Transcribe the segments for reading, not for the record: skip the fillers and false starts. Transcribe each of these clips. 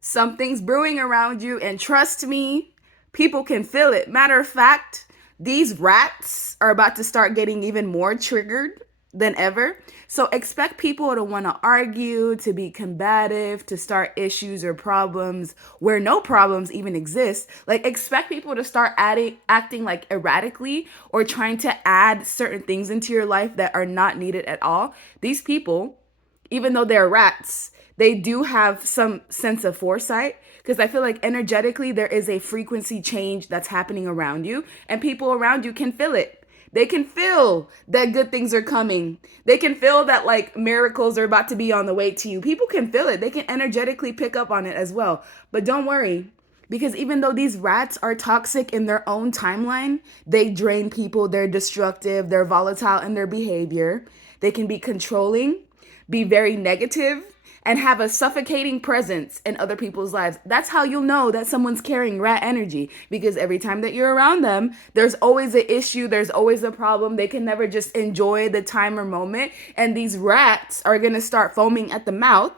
Something's brewing around you, and trust me, people can feel it. Matter of fact, these rats are about to start getting even more triggered than ever. So expect people to want to argue, to be combative, to start issues or problems where no problems even exist. Like expect people to start acting like erratically or trying to add certain things into your life that are not needed at all. These people, even though they're rats, they do have some sense of foresight because I feel like energetically there is a frequency change that's happening around you, and people around you can feel it. They can feel that good things are coming. They can feel that like miracles are about to be on the way to you. People can feel it. They can energetically pick up on it as well. But don't worry, because even though these rats are toxic in their own timeline, they drain people, they're destructive, they're volatile in their behavior. They can be controlling, be very negative, and have a suffocating presence in other people's lives. That's how you'll know that someone's carrying rat energy, because every time that you're around them, there's always an issue, there's always a problem. They can never just enjoy the time or moment. And these rats are going to start foaming at the mouth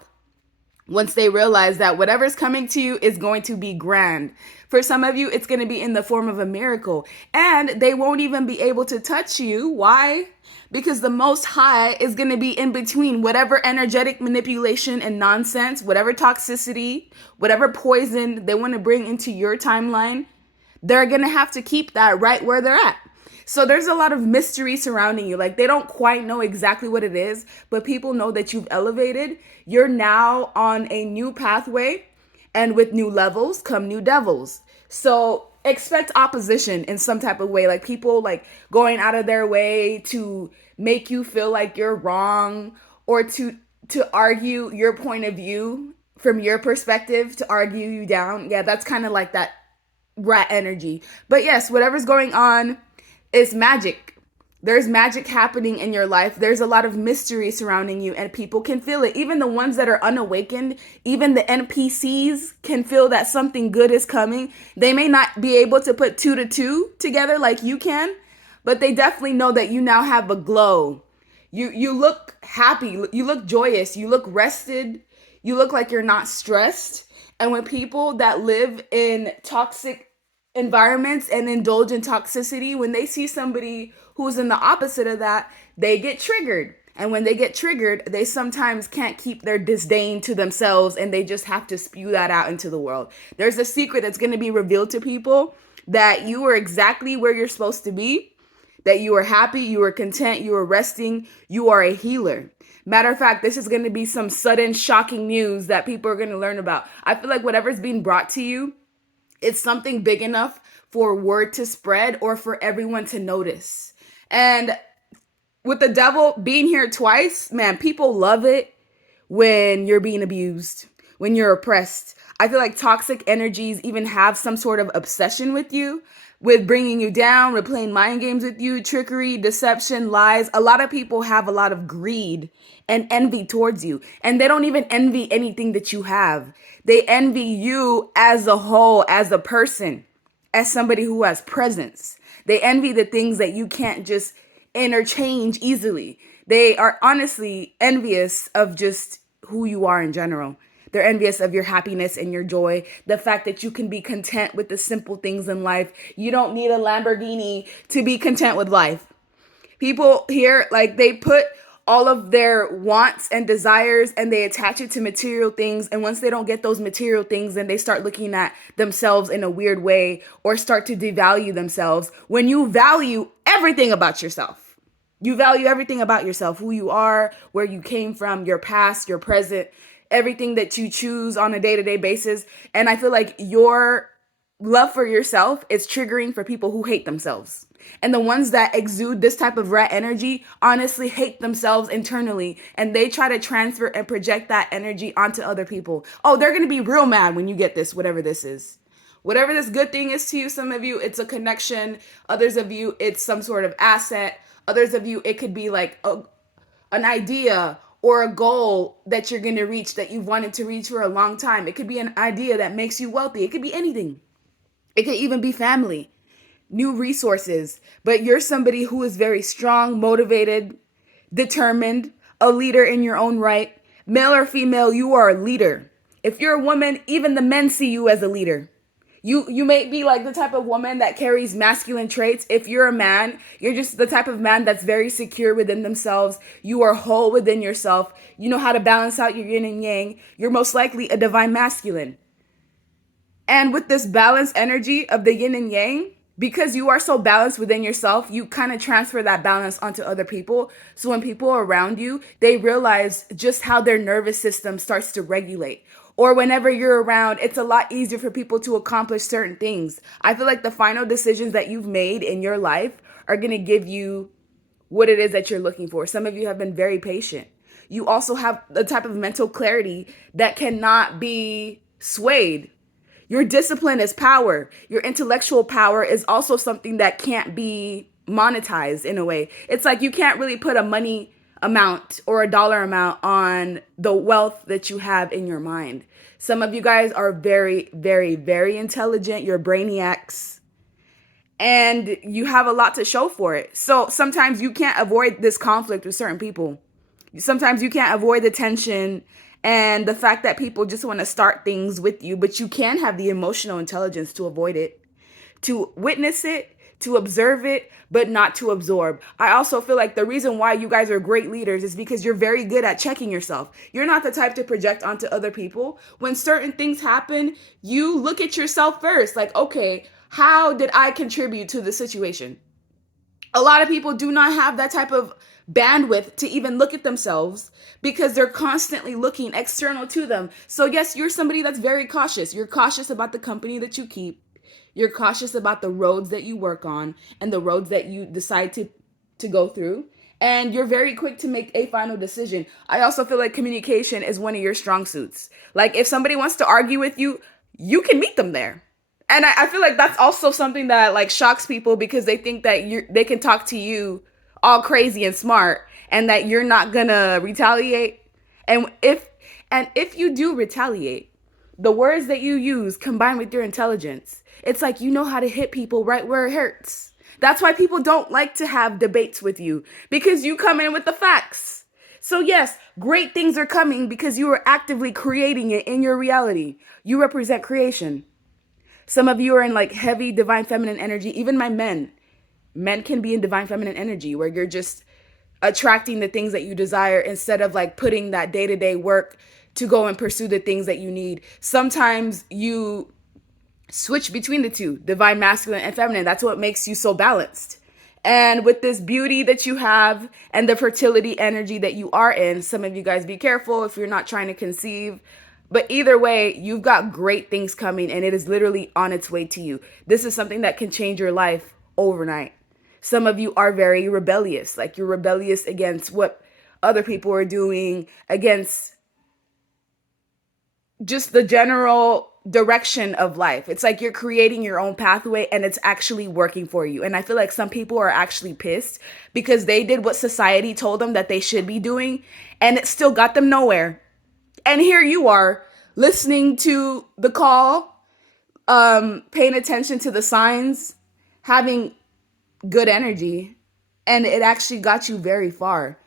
once they realize that whatever's coming to you is going to be grand. For some of you, it's going to be in the form of a miracle. And they won't even be able to touch you. Why? Because the Most High is going to be in between whatever energetic manipulation and nonsense, whatever toxicity, whatever poison they want to bring into your timeline. They're going to have to keep that right where they're at. So there's a lot of mystery surrounding you. Like they don't quite know exactly what it is, but people know that you've elevated. You're now on a new pathway, and with new levels come new devils. So expect opposition in some type of way, like people like going out of their way to make you feel like you're wrong, or to argue your point of view from your perspective, to argue you down. Yeah, that's kind of like that rat energy. But yes, whatever's going on, it's magic. There's magic happening in your life. There's a lot of mystery surrounding you, and people can feel it. Even the ones that are unawakened, even the NPCs can feel that something good is coming. They may not be able to put two to two together like you can, but they definitely know that you now have a glow. You look happy, you look joyous, you look rested, you look like you're not stressed. And when people that live in toxic environments and indulge in toxicity, when they see somebody who's in the opposite of that, they get triggered. And when they get triggered, they sometimes can't keep their disdain to themselves, and they just have to spew that out into the world. There's a secret that's going to be revealed to people, that you are exactly where you're supposed to be, that you are happy, you are content, you are resting, you are a healer. Matter of fact, this is going to be some sudden shocking news that people are going to learn about. I feel like whatever's being brought to you, it's something big enough for word to spread or for everyone to notice. And with the devil being here twice, man, people love it when you're being abused, when you're oppressed. I feel like toxic energies even have some sort of obsession with you, with bringing you down, with playing mind games with you, trickery, deception, lies. A lot of people have a lot of greed and envy towards you, and they don't even envy anything that you have. They envy you as a whole, as a person, as somebody who has presence. They envy the things that you can't just interchange easily. They are honestly envious of just who you are in general. They're envious of your happiness and your joy, the fact that you can be content with the simple things in life. You don't need a Lamborghini to be content with life. People here, like, they put all of their wants and desires and they attach it to material things. And once they don't get those material things, then they start looking at themselves in a weird way or start to devalue themselves, when you value everything about yourself. You value everything about yourself, who you are, where you came from, your past, your present, everything that you choose on a day-to-day basis. And I feel like your love for yourself is triggering for people who hate themselves. And the ones that exude this type of rat energy honestly hate themselves internally, and they try to transfer and project that energy onto other people. Oh, they're going to be real mad when you get this, whatever this is. Whatever this good thing is to you, some of you, it's a connection. Others of you, it's some sort of asset. Others of you, it could be like an idea or a goal that you're going to reach, that you've wanted to reach for a long time. It could be an idea that makes you wealthy. It could be anything. It could even be family, new resources. But you're somebody who is very strong, motivated, determined, a leader in your own right. Male or female, you are a leader. If you're a woman, even the men see you as a leader. You may be like the type of woman that carries masculine traits. If you're a man, you're just the type of man that's very secure within themselves. You are whole within yourself. You know how to balance out your yin and yang. You're most likely a divine masculine. And with this balanced energy of the yin and yang, because you are so balanced within yourself, you kind of transfer that balance onto other people. So when people are around you, they realize just how their nervous system starts to regulate. Or whenever you're around, it's a lot easier for people to accomplish certain things. I feel like the final decisions that you've made in your life are going to give you what it is that you're looking for. Some of you have been very patient. You also have the type of mental clarity that cannot be swayed. Your discipline is power. Your intellectual power is also something that can't be monetized in a way. It's like you can't really put a money amount or a dollar amount on the wealth that you have in your mind. Some of you guys are very, very, very intelligent. You're brainiacs. And you have a lot to show for it. So sometimes you can't avoid this conflict with certain people. Sometimes you can't avoid the tension and the fact that people just want to start things with you, but you can have the emotional intelligence to avoid it, to witness it, to observe it, but not to absorb. I also feel like the reason why you guys are great leaders is because you're very good at checking yourself. You're not the type to project onto other people. When certain things happen, you look at yourself first, like, okay, how did I contribute to the situation? A lot of people do not have that type of bandwidth to even look at themselves because they're constantly looking external to them. So yes, you're somebody that's very cautious. You're cautious about the company that you keep. You're cautious about the roads that you work on and the roads that you decide to go through. And you're very quick to make a final decision. I also feel like communication is one of your strong suits. Like if somebody wants to argue with you, you can meet them there. And I feel like that's also something that like shocks people because they think that they can talk to you all crazy and smart and that you're not gonna retaliate. And if you do retaliate, the words that you use combined with your intelligence, it's like you know how to hit people right where it hurts. That's why people don't like to have debates with you because you come in with the facts. So yes, great things are coming because you are actively creating it in your reality. You represent creation. Some of you are in like heavy divine feminine energy. Even my men can be in divine feminine energy where you're just attracting the things that you desire instead of like putting that day-to-day work to go and pursue the things that you need. Sometimes you switch between the two, divine masculine and feminine. That's what makes you so balanced. And with this beauty that you have and the fertility energy that you are in, some of you guys be careful if you're not trying to conceive. But either way, you've got great things coming and it is literally on its way to you. This is something that can change your life overnight. Some of you are very rebellious, like you're rebellious against what other people are doing, against just the general direction of life. It's like you're creating your own pathway and it's actually working for you. And I feel like some people are actually pissed because they did what society told them that they should be doing and it still got them nowhere. And here you are listening to the call, paying attention to the signs, having good energy, and it actually got you very far.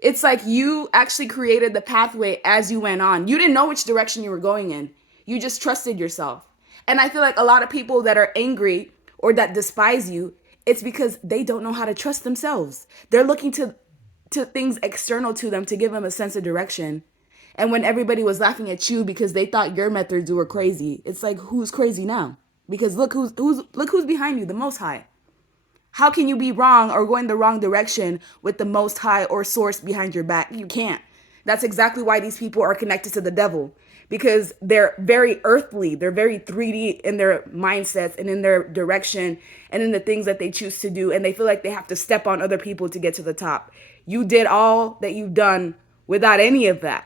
It's like you actually created the pathway as you went on. You didn't know which direction you were going in. You just trusted yourself. And I feel like a lot of people that are angry or that despise you, it's because they don't know how to trust themselves. They're looking to things external to them to give them a sense of direction. And when everybody was laughing at you because they thought your methods were crazy, it's like, who's crazy now? Because look who's behind you, the Most High. How can you be wrong or going the wrong direction with the Most High or source behind your back? You can't. That's exactly why these people are connected to the devil, because they're very earthly. They're very 3D in their mindsets and in their direction and in the things that they choose to do. And they feel like they have to step on other people to get to the top. You did all that you've done without any of that.